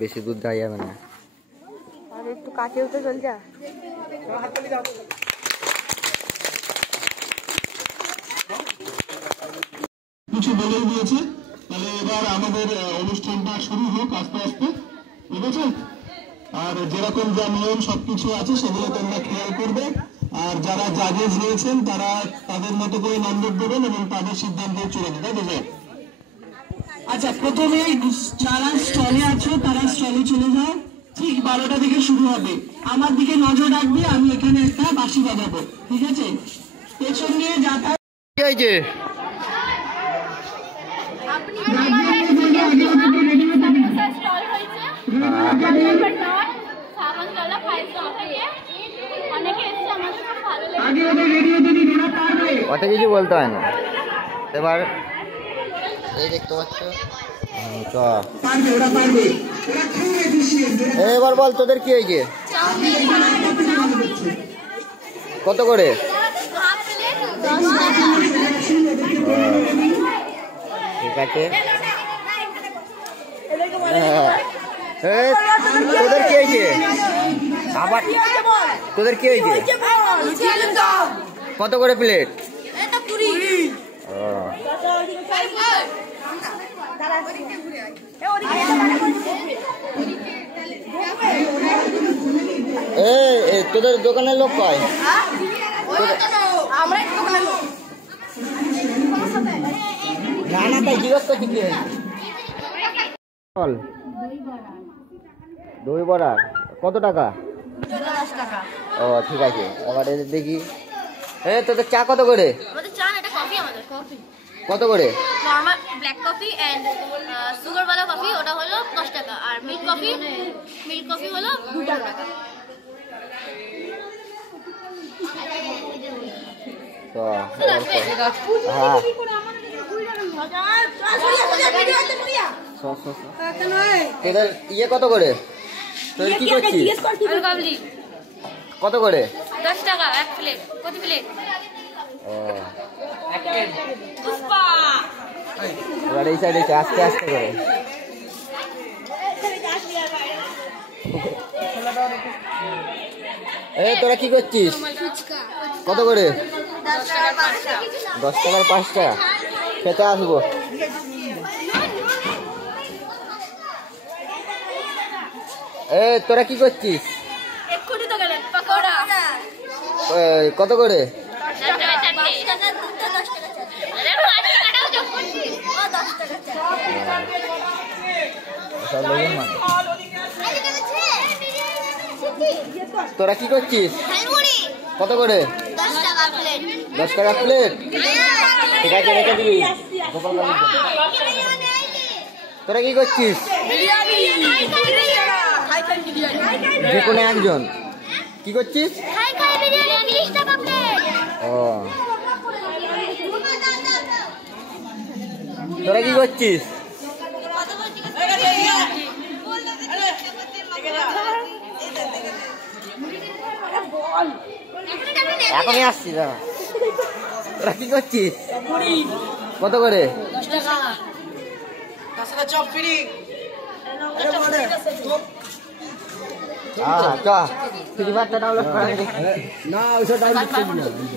বেশি দুধ দেওয়া যাবে না, আর একটু কাছেও তো চল যা। কিছু বলে দিয়েছে, তাহলে এবার আমাদের অনুষ্ঠানটা শুরু হোক আস্তে আস্তে, ঠিক আছে? আর যেরকম যা নিয়ম সবকিছু আছে সেগুলো তোমরা খেয়াল করবে। আর যারা জাজেস রয়েছেন তারা তাদের মতো করে নম্বর দেবেন এবং তাদের সিদ্ধান্তে চলে যাবে, তাই তো? আচ্ছা, প্রথমে যারা স্টলে আছো তারা স্টলে চলে যাও, ঠিক 12টা থেকে শুরু হবে। আমার দিকে নজর রাখবে, আমি এখানে একটা বাঁশি বাজাবো, ঠিক আছে? পেছন নিয়ে যাতা অত কিছু বলতে হয় না। এবার এই দেখতে পাচ্ছ, এবার বল তোদের কি হয়েছে, কত করে? ঠিক আছে, তোদের কি হয়েছে? আবার তোদের কি হয়েছে? কত করে প্লেট? তোদের দোকানের লোক কয়? না না, তাই জিজ্ঞেস করছি কি হয়েছে। দই বড়া কত টাকা? ও ঠিক আছে, আবার দেখি। তোদের চা কত করে? কত করে? Normal black coffee and sugar वाला কফি ওটা হলো 10 টাকা, আর মিল্ক কফি হলো 2 টাকা। তো হ্যাঁ, তোদের ইয়ে কত করে? তোদের কি করছিস? কত করে? 10 টাকা এক প্লেট। কত প্লেট? এবার এই সাইডে আস্তে আস্তে করে। তোরা কি করছিস? কত করে? 10 টাকার 5টা। খেতে আসবো। তোরা কি করছিস? কত করে? তোরা কি করছিস? কত করে? 10 টাকা প্লেট। ঠিক আছে, রেখে দিবি। তোরা কি করছিস? যে কোনো একজন কি করছিস? ও, তোরা কি করছিস? এখনই আসছি দাঁড়া। তোরা কি করছিস? কত করে? 10 টাকা। 10 টাকা চপ ফ্রি।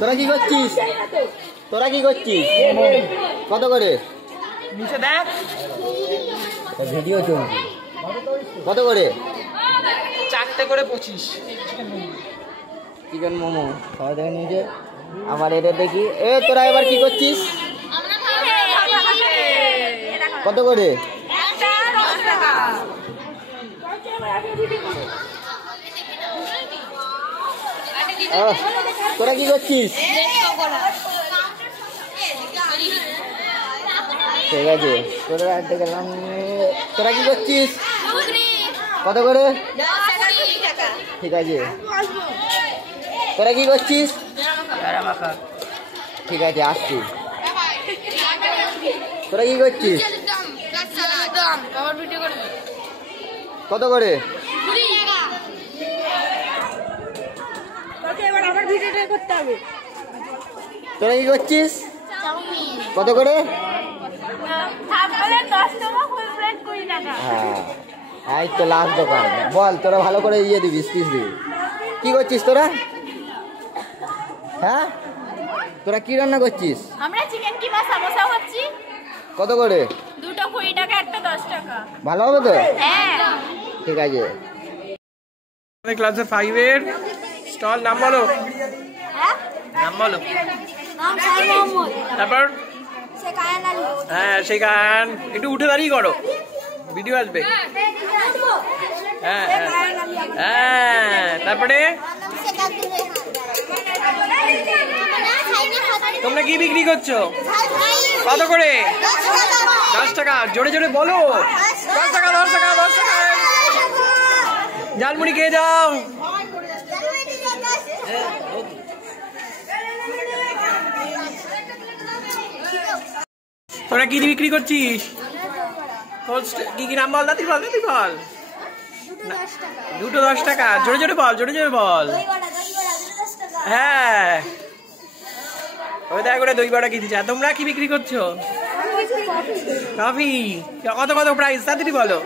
তোরা কি করছিস? তোরা কি করছিস? কত করে? ভিডিও চলছে। কত করে? 4টে করে 25। চিকেন মোমো সবাই দেখে নিয়েছে। আমার এটা দেখি। তোরা এবার কি করছিস? কত করে? তোরা কি করছিস? ঠিক আছে, তোরা গেলাম। তোরা কি করছিস? কত করে? ঠিক আছে, তোরা কি করছিস? ঠিক আছে, আসছি। তোরা কি করছিস? কত করে? তোরা কি করছিস? কত করে? 10 টাকা। হ্যাঁ এই তো লাস্ট দোকান। বল তোরা ভালো করে ইয়ে দিবি, স্পিচ দিবি। কি করছিস তোরা? হ্যাঁ তোরা কি রান্না করছিস? আমরা চিকেন কিমা সামোসা খাচ্ছি। কত করে? দুটো 20 টাকা, একটা 10 টাকা। ভালো হবে তো? হ্যাঁ ঠিক আছে। ক্লাস 5 এর স্টল নাম বলো। হ্যাঁ নাম বলো। নাম সাই মোহাম্মদ। তারপর সেকায়ান আলী। হ্যাঁ সেখান একটু উঠে দাঁড়িয়ে করো, ভিডিও আসবে। হ্যাঁ হ্যাঁ তারপরে তোমরা কি বিক্রি করছো? কত করে? 10 টাকা। জোরে জোরে বলো। 10 টাকা 10 টাকা 10 টাকা। ঝালমুড়ি খেয়ে যাও। তোরা কি বিক্রি করছিস? কি কি নাম বল? দাদি বল, দাদি বল। দুটো 10 টাকা। জোরে জোরে বল, জোরে জোরে বল। হ্যাঁ ওই দেখ ওটা দই বড়া কি দিচ্ছে। তোমরা কি বিক্রি করছো? কফি। কত কত প্রাইস তাড়াতাড়ি বলো।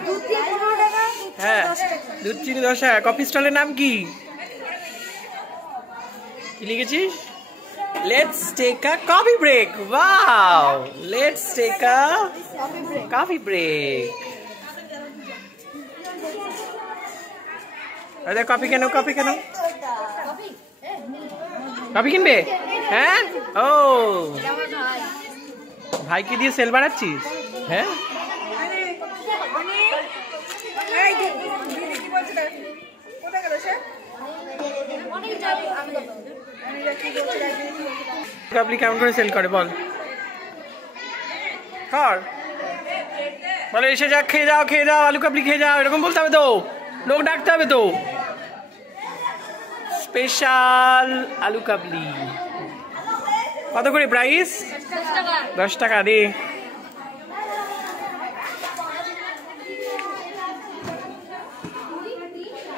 হ্যাঁ দুধ চিনি 10 টাকা। কফি স্টলের নাম কি? কি লিখেছিস? Let's take a coffee break. Wow! Let's take a coffee break. আরে কফি কেন? কফি কেন? কফি কিনবে? হ্যাঁ ও ভাইকে দিয়ে সেল বাড়াচ্ছিস? হ্যাঁ আপনি কেমন করে সেল করে বল? কর বলে এসে যা, খেয়ে যাও খেয়ে যাও, আলু কাবলি খেয়ে যাও, এরকম বলতে হবে তো, লোক ডাকতে হবে তো। স্পেশাল আলু কাবলি কত করে প্রাইস? 10 টাকা। দে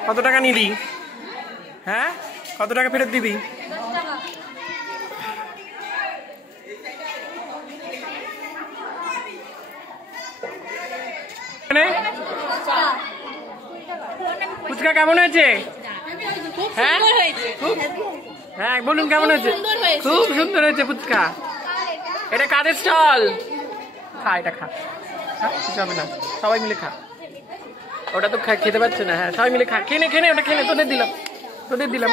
কত টাকা নিলি? হ্যাঁ কত টাকা ফেরত দিবি? ফুচকা কেমন হয়েছে? হ্যাঁ হ্যাঁ বলুন কেমন হয়েছে? খুব সুন্দর হয়েছে ফুচকা। এটা কাদের স্টল? খা, এটা খা, কিছু হবে না, সবাই মিলে খা। ওটা তো খেতে পারছে না। হ্যাঁ সবাই মিলে খা, খেনে খেনে ওটা খেনে। তোদের দিলাম, তোদের দিলাম।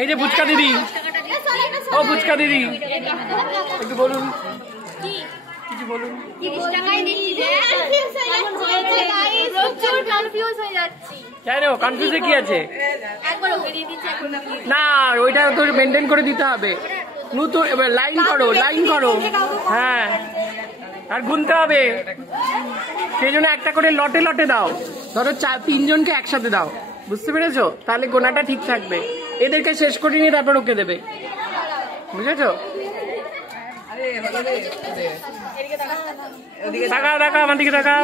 এই যে ফুচকা দিদি, ও ফুচকা দিদি একটু বলুন, কিছু বলুন। কেন কনফিউজে কি আছে? না ওইটা তো মেনটেন করে দিতে হবে। নতুন এবার লাইন করো, লাইন করো। হ্যাঁ আর গুনতে হবে, সেই জন্য একটা করে লটে লটে দাও। ধরো 3 জনকে একসাথে দাও, বুঝতে পেরেছো? তাহলে গোনাটা ঠিক থাকবে। এদেরকে শেষ করে নিয়ে তারপর ওকে দেবে, বুঝেছো? টাকা টাকা আমার দিকে টাকা।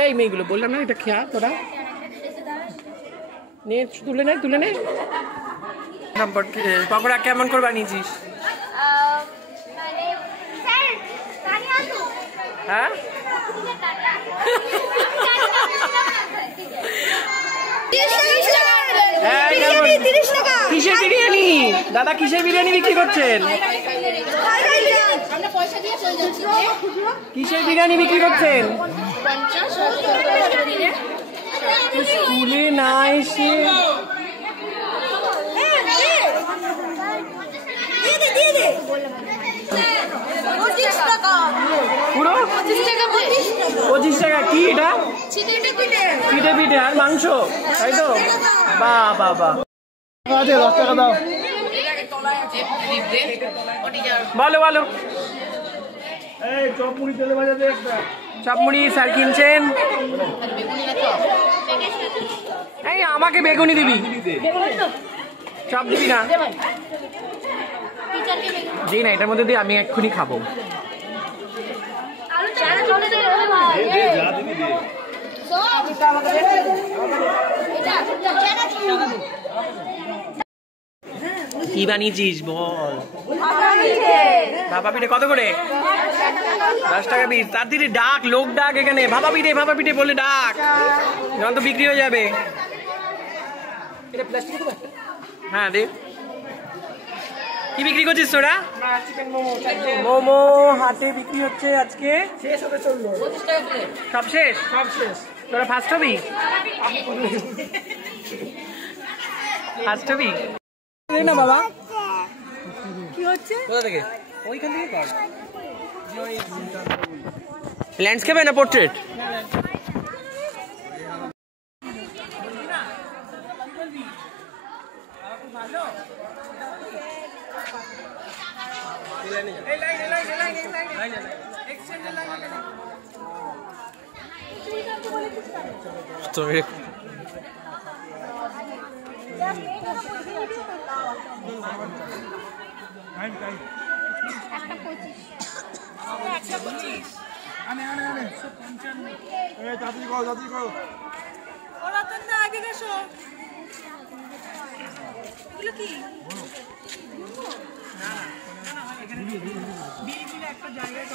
এই মেয়েগুলো বললাম না এটা খেয়া, তোরা নে, তুলে নে তুলে নে। পকোড়া কেমন করে বানিয়েছিস? হ্যাঁ কিসের বিরিয়ানি দাদা? কিসের বিরিয়ানি বিক্রি করছেন? কিসের বিরিয়ানি বিক্রি করছেন? স্কুলে না এসে পুরো 25 টাকা। কি এটা? পিঠে পিঠে আর মাংস, তাই তো? বাহ বাহ বাহ। 10 টাকা দাও। বলো বলো। এই চপ মুড়ি তেলে ভাজা দে একটা। চপ মুড়ি স্যার কিনছেন। এই আমাকে বেগুনি দিবি, চপ দিবি না? জি না, এটার মধ্যে দিয়ে আমি এক্ষুনি খাবো। কি বানিয়েছিস বল? ভাপা পিঠে কত করে? 10 টাকা পিস। তাড়াতাড়ি ডাক, লোক ডাক এখানে, ভাপা পিঠে বলে ডাক, যখন তো বিক্রি হয়ে যাবে। হ্যাঁ দেখ কি বিক্রি করছিস তোরা? মোমো হাটে বিক্রি হচ্ছে আজকে। সব শেষ? তোরা ফার্স্ট হবি? ফার্স্ট হবি না বাবা? কি হচ্ছে? কোথা থেকে? ওইখান থেকে কর। ল্যান্ডস্কেপে না পোর্ট্রেট? একটা জায়গায়